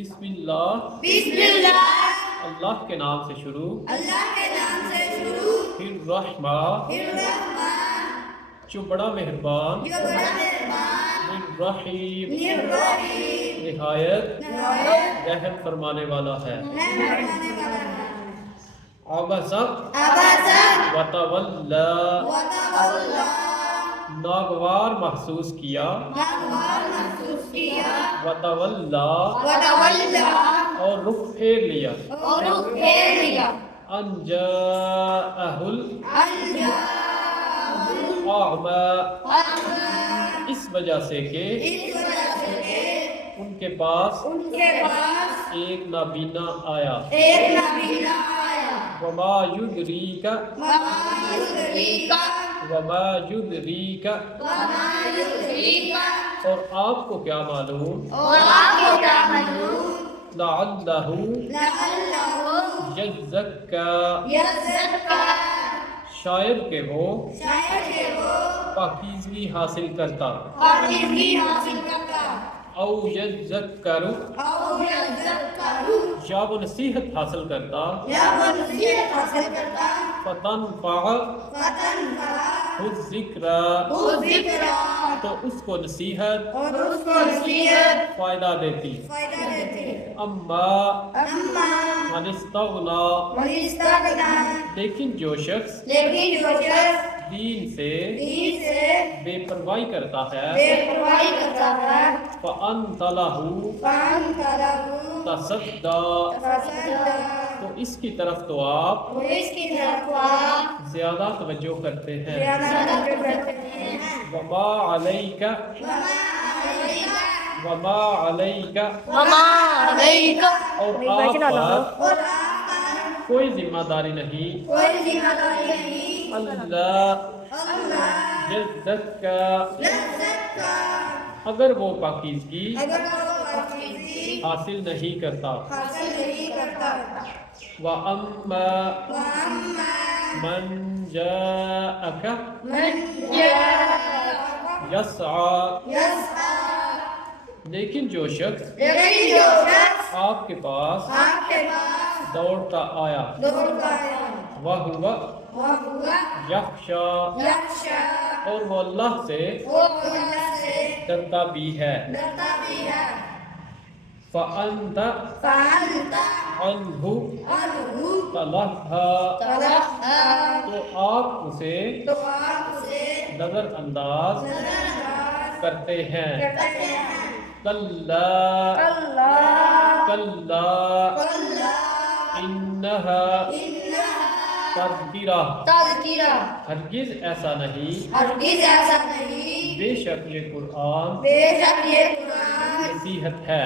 بسم اللہ اللہ کے نام سے شروع پھر رحمان جو بڑا مہربان پھر رحیم نہایت رحم فرمانے والا ہے عبس وتولی ناگوار محسوس کیا وتولی اور رخ پھیر لیا ان جاءہ الاعمی اس وجہ سے کہ ان کے پاس ایک نابینا آیا وما یدریک اور آپ کو کیا معلوم لعلہ یزکی شاید کہ وہ پاکیزگی حاصل کرتا او یذکر یا وہ نصیحت حاصل کرتا فتنفع الذکر تو اس کو نصیحت فائدہ دیتی اما من استغنا لیکن جو شخص دین سے بے پرواہی کرتا ہے فأنت لہ تصدی تو اس کی طرف تو آپ زیادہ توجہ کرتے ہیں وما علیک اور آپ پر کوئی ذمہ داری نہیں اللہ یزکی اگر وہ پاکیزگی حاصل نہیں کرتا وَأَمَّا مَنْ جَاءَكَ يَسْعَى لیکن جو شخص آپ کے پاس دوڑتا آیا وَهُوَ يَخْشَى اور وہ اللہ سے ڈرتا بھی ہے فَأَنْتَ عَنْهُ تَلَهَّى تو آپ اسے نظر انداز کرتے ہیں کَلَّا إِنَّهَا تذکرہ ہرگز ایسا نہیں بے شک یہ قرآن نصیحت ہے